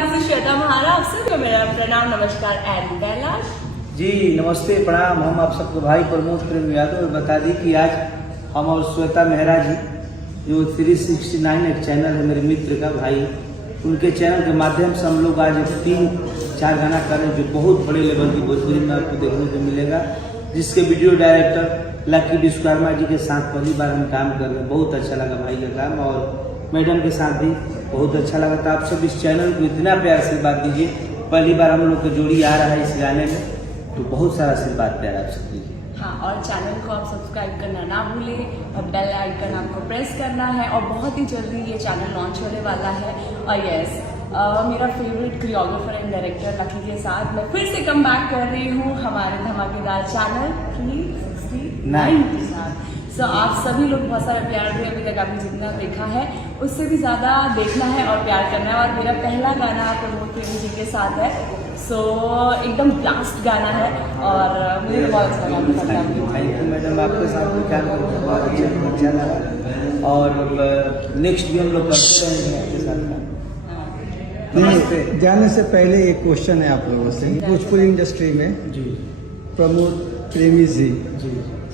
This is Shweta महारा। आप सभी को मेरा प्रणाम, नमस्कार एंड कैलाश जी नमस्ते प्रणाम। हम आप सबको भाई प्रमोद प्रेम यादव बता दी कि आज हम और श्वेता मेहरा जी जो 369 एक चैनल है मेरे मित्र का भाई, उनके चैनल के माध्यम से हम लोग आज 3-4 गाना कर रहे हैं जो बहुत बड़े लेवल की भोजपुरी में आपको देखने को मिलेगा, जिसके video director lucky Vishwakarma ji के साथ पहली बार हम काम कर रहे हैं। बहुत अच्छा लगा भाई का काम और मैडम के साथ भी बहुत अच्छा लगा। तो आप सब इस चैनल को इतना प्यार आशीर्वाद दीजिए। पहली बार हम लोग का जोड़ी आ रहा है इस गाने में, तो बहुत सारा आशीर्वाद प्यार आप सब दीजिए। हाँ, और चैनल को आप सब्सक्राइब करना ना भूलें और बेल आइकन आपको प्रेस करना है। और बहुत ही जल्दी ये चैनल लॉन्च होने वाला है। और यस, मेरा favourite choreographer and director lucky के साथ मैं फिर से कम बैक कर रही हूँ हमारे धमाकेदार चैनल 369 के साथ। सो आप सभी लोग बहुत सारा प्यार दिए, अभी तक आपने जितना देखा है उससे भी ज़्यादा देखना है और प्यार करना है। और मेरा पहला गाना प्रमोद प्रेमी जी के साथ है, सो एकदम ब्लास्ट गाना है और मुझे बहुत अच्छा लगा। थैंक यू मैडम, आपके साथ भी काम करके बहुत अच्छा लगा और नेक्स्ट भी हम लोग करते रहेंगे आपके साथ। नमस्ते। जाने से पहले एक क्वेश्चन है आप लोगों से। भोजपुरी इंडस्ट्री में जी प्रमोद प्रेमी जी जी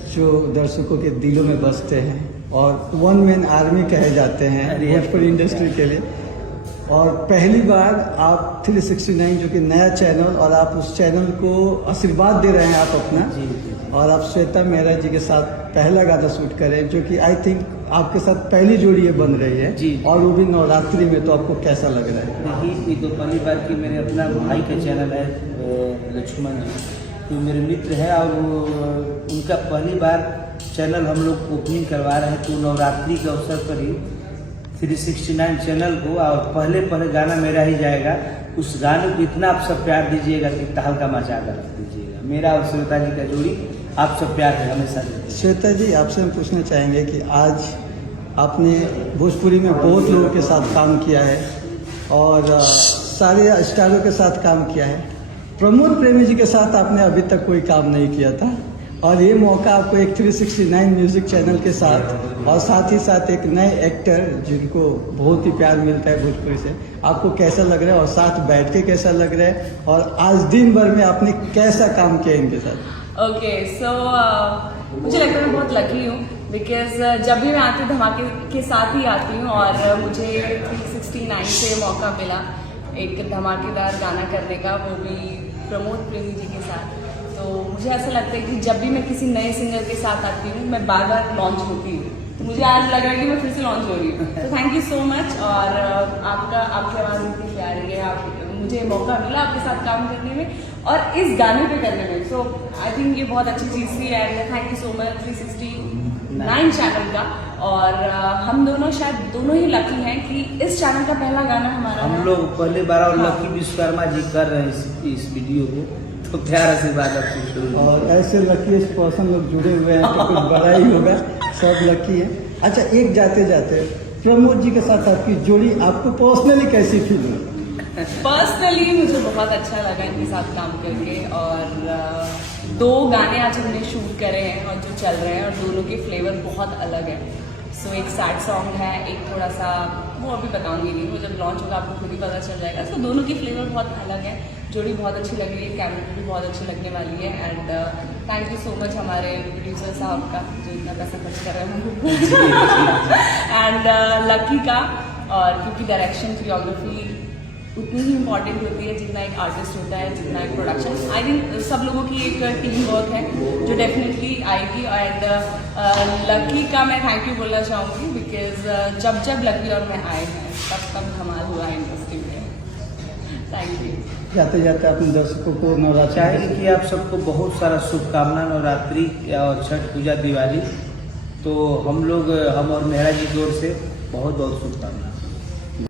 जो दर्शकों के दिलों में बसते हैं और वन मैन आर्मी कहे जाते हैं भोजपुरी इंडस्ट्री के लिए, और पहली बार आप 369 जो कि नया चैनल, और आप उस चैनल को आशीर्वाद दे रहे हैं आप अपना जी और आप श्वेता मेहरा जी के साथ पहला गाना शूट करें जो कि आई थिंक आपके साथ पहली जोड़ी ये बन रही है जी। और वो भी नवरात्रि में, तो आपको कैसा लग रहा है? देखिए, ये तो पहली बार कि मेरे अपना भाई का चैनल है लक्ष्मण जी, तो मेरे मित्र है और उनका पहली बार चैनल हम लोग ओपनिंग करवा रहे हैं। तो नवरात्रि के अवसर पर ही 369 चैनल को और पहले गाना मेरा ही जाएगा। उस गाने को इतना आप सब प्यार दीजिएगा कि तहलका मचा कर रख दीजिएगा। मेरा और श्वेता जी का जोड़ी आप सब प्यार है हमेशा दीजिए। श्वेता जी, आपसे हम पूछना चाहेंगे कि आज आपने भोजपुरी में बहुत लोगों के साथ काम किया है और सारे स्टारों के साथ काम किया है। प्रमोद प्रेमी जी के साथ आपने अभी तक कोई काम नहीं किया था और ये मौका आपको एक 369 म्यूजिक चैनल के साथ और साथ ही साथ एक नए एक्टर जिनको बहुत ही प्यार मिलता है भोजपुरी से, आपको कैसा लग रहा है और साथ बैठ के कैसा लग रहा है और आज दिन भर में आपने कैसा काम किया इनके साथ? ओके, सो मुझे लगता है मैं बहुत लकी हूँ बिकॉज जब भी मैं आती हूँ धमाके के साथ ही आती हूँ और मुझे 369 से मौका मिला एक धमाकेदार गाना करने का, वो भी प्रमोद प्रेमी जी के साथ। तो मुझे ऐसा लगता है कि जब भी मैं किसी नए सिंगर के साथ आती हूँ मैं बार बार लॉन्च होती हूँ, तो मुझे आज लग रहा है कि मैं फिर से लॉन्च हो रही हूँ। तो थैंक यू सो मच। और आपकी आवाज़ इतनी प्यारी है, मुझे मौका मिला आपके साथ काम करने में और इस गाने पे करने में, सो आई थिंक ये बहुत अच्छी चीज़ थी and thank you so much 369 channel का। और हम दोनों शायद दोनों ही लकी हैं कि इस चैनल का पहला गाना हमारा हम लोग पहली बार और लकी विश्वकर्मा जी कर रहे हैं इस वीडियो को, तो प्यार आशीर्वाद आपसे शुरू। और ऐसे लकीस्ट पर्सन लोग जुड़े हुए हैं तो कुछ बड़ा ही होगा, सब लकी है। अच्छा, एक जाते जाते प्रमोद जी के साथ आपकी जोड़ी आपको पर्सनली कैसी फील हुई? पर्सनली मुझे बहुत अच्छा लगा इनके साथ काम करके और 2 गाने आज हमने शूट करे हैं और जो चल रहे हैं और दोनों के फ्लेवर बहुत अलग है। सो एक सैड सॉन्ग है, एक थोड़ा सा, वो अभी बताऊंगी नहीं, वो जब लॉन्च होगा आपको खुद ही पता चल जाएगा। सो दोनों की फ्लेवर बहुत अलग है, जोड़ी बहुत अच्छी लग रही है, कैमरे भी बहुत अच्छी लगने वाली है। And thank you so much हमारे प्रोड्यूसर साहब का जो इतना पैसा खर्च कर रहे हैं एंड लकी का, और क्योंकि डायरेक्शन कोरियोग्राफी उतनी ही इम्पॉर्टेंट होती है जितना एक आर्टिस्ट होता है, जितना एक प्रोडक्शन। आई थिंक सब लोगों की एक टीम वर्क है जो डेफिनेटली आएगी। एंड लकी का मैं थैंक यू बोलना चाहूँगी बिकॉज जब लकी और मैं आए हैं तब धमाल हुआ इंडस्ट्री में। Thank you. जाते जाते अपने दर्शकों को नवरात्रि चाहेंगे कि आप सबको बहुत सारा शुभकामना नवरात्रि और छठ पूजा दिवाली, तो हम और मेहरा जी की ओर से बहुत बहुत शुभकामनाएं।